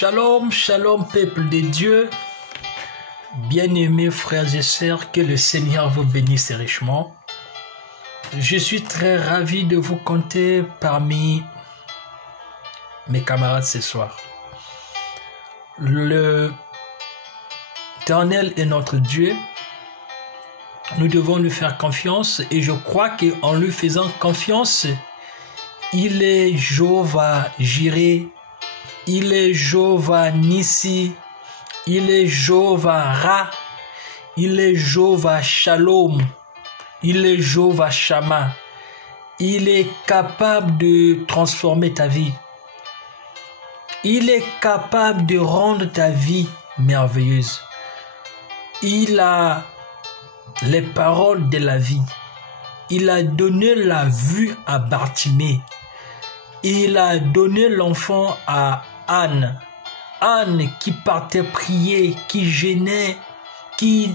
Shalom, shalom peuple de Dieu, bien-aimés frères et sœurs, que le Seigneur vous bénisse richement. Je suis très ravi de vous compter parmi mes camarades ce soir. L'Éternel est notre Dieu. Nous devons lui faire confiance et je crois qu'en lui faisant confiance, il est Jéhovah Jireh, il est Jéhovah Nissi, il est Jéhovah Ra, il est Jéhovah Shalom, il est Jéhovah Shammah. Il est capable de transformer ta vie. Il est capable de rendre ta vie merveilleuse. Il a les paroles de la vie. Il a donné la vue à Bartimée. Il a donné l'enfant à Anne. Anne qui partait prier, qui gênait, qui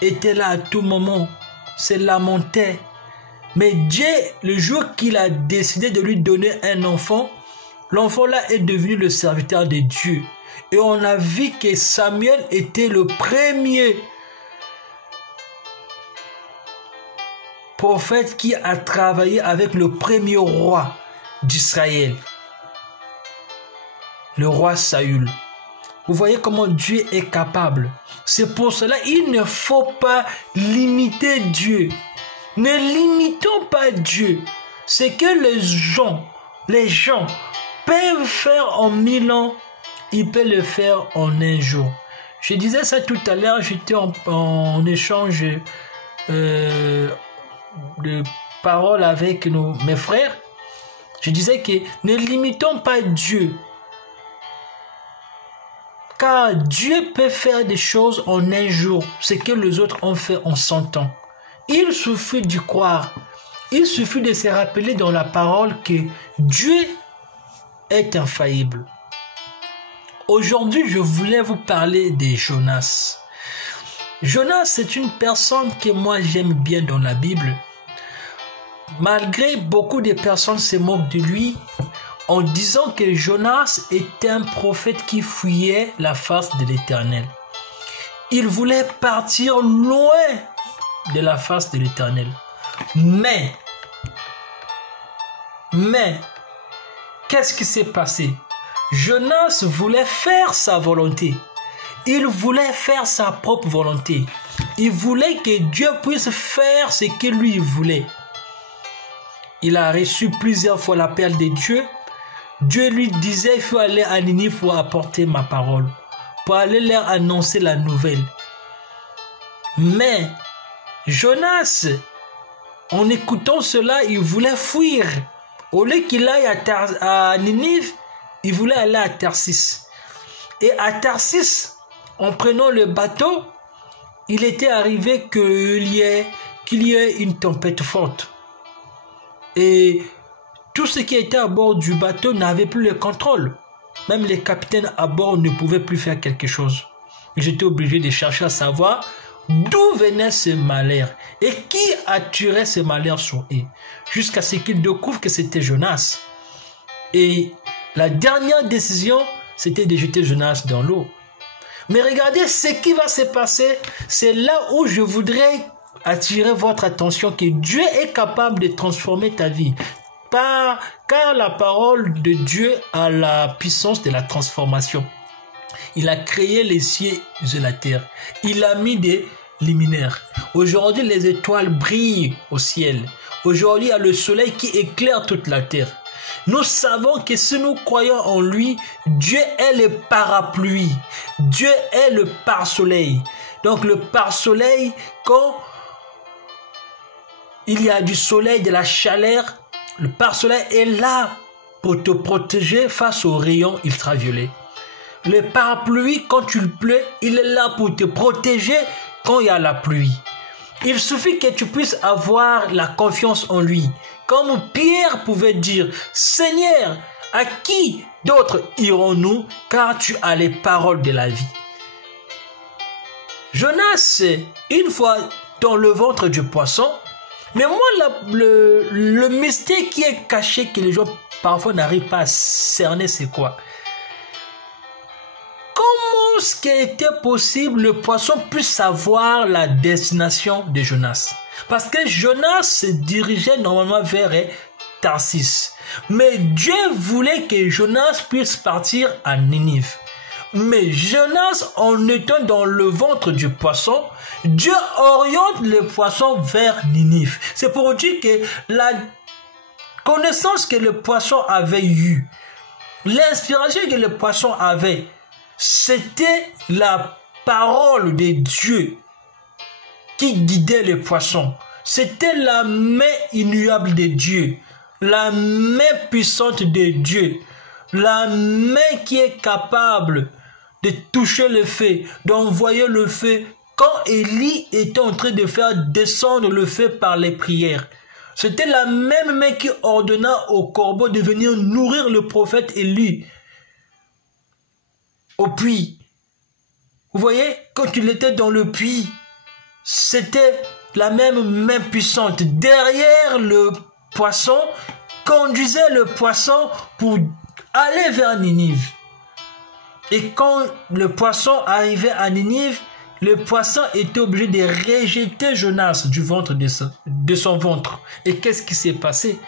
était là à tout moment, se lamentait. Mais Dieu, le jour qu'il a décidé de lui donner un enfant, l'enfant là est devenu le serviteur de Dieu. Et on a vu que Samuel était le premier prophète qui a travaillé avec le premier roi d'Israël, le roi Saül. Vous voyez comment Dieu est capable. C'est pour cela il ne faut pas limiter Dieu. Ne limitons pas Dieu. Ce que les gens peuvent faire en 1000 ans, ils peuvent le faire en un jour. Je disais ça tout à l'heure, j'étais en échange de paroles avec mes frères. Je disais que ne limitons pas Dieu. Car Dieu peut faire des choses en un jour, ce que les autres ont fait en 100 ans. Il suffit d'y croire. Il suffit de se rappeler dans la parole que Dieu est infaillible. Aujourd'hui, je voulais vous parler de Jonas. Jonas, c'est une personne que moi j'aime bien dans la Bible. Malgré beaucoup de personnes se moquent de lui en disant que Jonas était un prophète qui fuyait la face de l'Éternel. Il voulait partir loin de la face de l'Éternel. Mais, qu'est-ce qui s'est passé? Jonas voulait faire sa volonté. Il voulait faire sa propre volonté. Il voulait que Dieu puisse faire ce que lui voulait. Il a reçu plusieurs fois l'appel de Dieu. Dieu lui disait, il faut aller à Ninive pour apporter ma parole, pour aller leur annoncer la nouvelle. Mais Jonas, en écoutant cela, il voulait fuir. Au lieu qu'il aille à Ninive, il voulait aller à Tarsis. Et à Tarsis, en prenant le bateau, il était arrivé qu'il y ait une tempête forte. Et tout ce qui était à bord du bateau n'avait plus le contrôle. Même les capitaines à bord ne pouvaient plus faire quelque chose. J'étais obligé de chercher à savoir d'où venait ce malheur et qui attirait ce malheur sur eux. Jusqu'à ce qu'ils découvrent que c'était Jonas. Et la dernière décision, c'était de jeter Jonas dans l'eau. Mais regardez ce qui va se passer. C'est là où je voudrais attirer votre attention que Dieu est capable de transformer ta vie. Car la parole de Dieu a la puissance de la transformation. Il a créé les cieux et la terre. Il a mis des luminaires. Aujourd'hui, les étoiles brillent au ciel. Aujourd'hui, il y a le soleil qui éclaire toute la terre. Nous savons que si nous croyons en lui, Dieu est le parapluie. Dieu est le pare-soleil. Donc le pare-soleil, quand il y a du soleil, de la chaleur, le pare-soleil est là pour te protéger face aux rayons ultraviolets. Le parapluie, quand il pleut, il est là pour te protéger quand il y a la pluie. Il suffit que tu puisses avoir la confiance en lui. Comme Pierre pouvait dire, Seigneur, à qui d'autre irons-nous car tu as les paroles de la vie. Jonas, une fois dans le ventre du poisson, mais moi, le mystère qui est caché, que les gens parfois n'arrivent pas à cerner, c'est quoi? ce qui était possible, le poisson puisse savoir la destination de Jonas. Parce que Jonas se dirigeait normalement vers Tarsis. Mais Dieu voulait que Jonas puisse partir à Ninive. Mais Jonas, en étant dans le ventre du poisson, Dieu oriente le poisson vers Ninive. C'est pour dire que la connaissance que le poisson avait eue, l'inspiration que le poisson avait, c'était la parole de Dieu qui guidait le poisson. C'était la main immuable de Dieu, la main puissante de Dieu, la main qui est capable de toucher le feu, d'envoyer le feu quand Élie était en train de faire descendre le feu par les prières. C'était la même main qui ordonna au corbeau de venir nourrir le prophète Élie au puits. Vous voyez, quand il était dans le puits, c'était la même main puissante. Derrière le poisson, conduisait le poisson pour aller vers Ninive. Et quand le poisson arrivait à Ninive, le poisson était obligé de rejeter Jonas du ventre de son ventre. Et qu'est-ce qui s'est passé?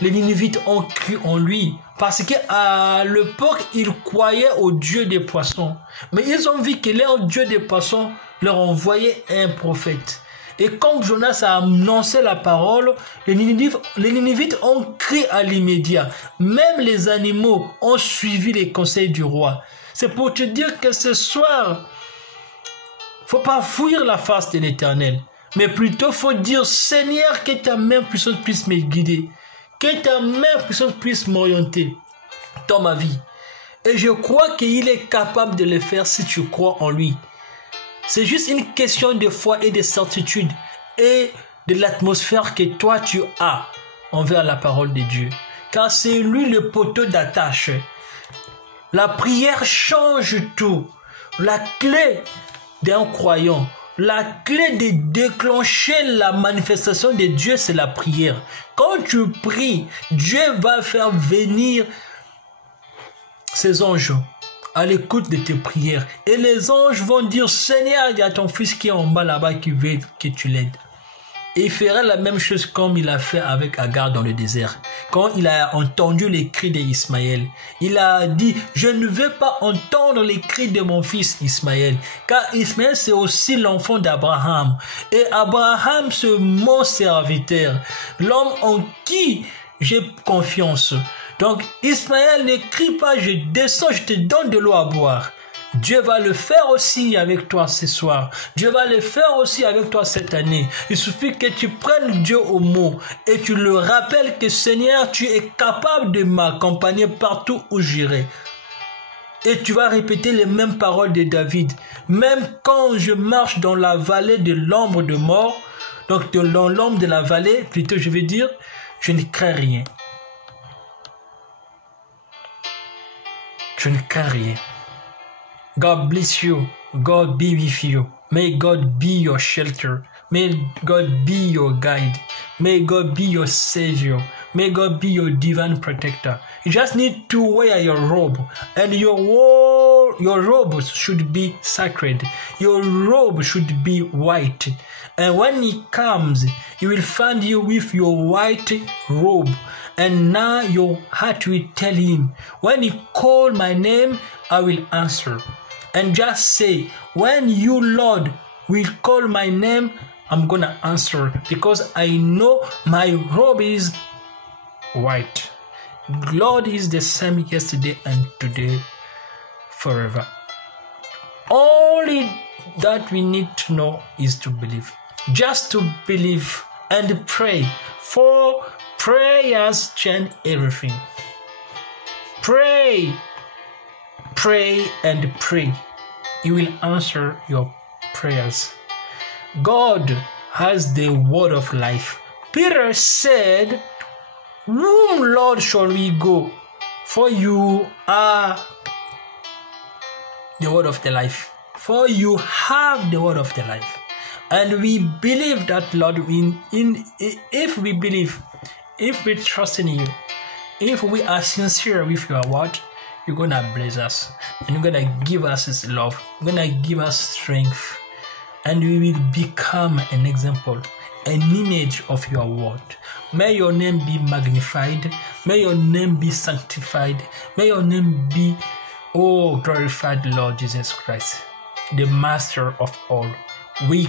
Les Ninivites ont cru en lui. Parce qu'à l'époque, ils croyaient au Dieu des poissons. Mais ils ont vu que leur Dieu des poissons leur envoyait un prophète. Et quand Jonas a annoncé la parole, les Ninivites ont crié à l'immédiat. Même les animaux ont suivi les conseils du roi. C'est pour te dire que ce soir, faut pas fuir la face de l'Éternel, mais plutôt faut dire, Seigneur, que ta main puissante puisse me guider, que ta main puissante puisse m'orienter dans ma vie. Et je crois qu'il est capable de le faire si tu crois en lui. C'est juste une question de foi et de certitude et de l'atmosphère que toi tu as envers la parole de Dieu. Car c'est lui le poteau d'attache. La prière change tout. La clé d'un croyant, la clé de déclencher la manifestation de Dieu, c'est la prière. Quand tu pries, Dieu va faire venir ses anges à l'écoute de tes prières. Et les anges vont dire, Seigneur, il y a ton fils qui est en bas là-bas qui veut que tu l'aides. Et il fera la même chose comme il a fait avec Agar dans le désert. Quand il a entendu les cris d'Ismaël, il a dit, je ne veux pas entendre les cris de mon fils Ismaël. Car Ismaël, c'est aussi l'enfant d'Abraham. Et Abraham, c'est mon serviteur, l'homme en qui j'ai confiance. Donc Ismaël ne crie pas, je descends, je te donne de l'eau à boire. Dieu va le faire aussi avec toi ce soir. Dieu va le faire aussi avec toi cette année. Il suffit que tu prennes Dieu au mot et tu le rappelles que Seigneur, tu es capable de m'accompagner partout où j'irai. Et tu vas répéter les mêmes paroles de David. Même quand je marche dans la vallée de l'ombre de mort, donc dans l'ombre de la vallée, plutôt je vais dire, je ne crains rien. Je ne crains rien. God bless you. God be with you. May God be your shelter. May God be your guide. May God be your savior. May God be your divine protector. You just need to wear your robe. And your robe should be sacred. Your robe should be white. And when he comes, he will find you with your white robe. And now your heart will tell him, when he call my name, I will answer. And just say, when you, Lord, will call my name, I'm going to answer. Because I know my robe is white. Lord is the same yesterday and today, forever. Only that we need to know is to believe. Just to believe and pray. For prayers change everything. Pray. Pray and pray. He will answer your prayers. God has the word of life. Peter said, whom, Lord, shall we go? For you are the word of the life. For you have the word of the life. And we believe that, Lord, if we believe, if we trust in you, if we are sincere with your word, You're gonna bless us, and you're gonna give us His love. You're gonna give us strength, and we will become an example, an image of your word. May your name be magnified. May your name be sanctified. May your name be, oh, glorified, Lord Jesus Christ, the Master of all. We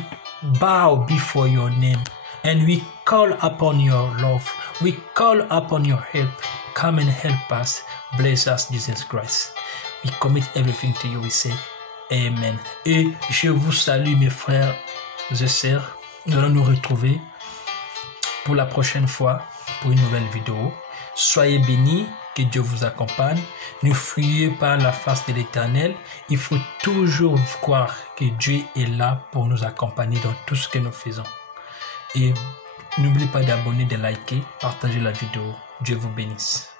bow before your name, and we call upon your love. We call upon your help. Come and help us. Bless us, Jesus Christ. We commit everything to you. We say Amen. Et je vous salue, mes frères et sœurs. Nous allons nous retrouver pour la prochaine fois pour une nouvelle vidéo. Soyez bénis, que Dieu vous accompagne. Ne fuyez pas la face de l'Éternel. Il faut toujours croire que Dieu est là pour nous accompagner dans tout ce que nous faisons. Et n'oubliez pas d'abonner, de liker, partager la vidéo. Dieu vous bénisse.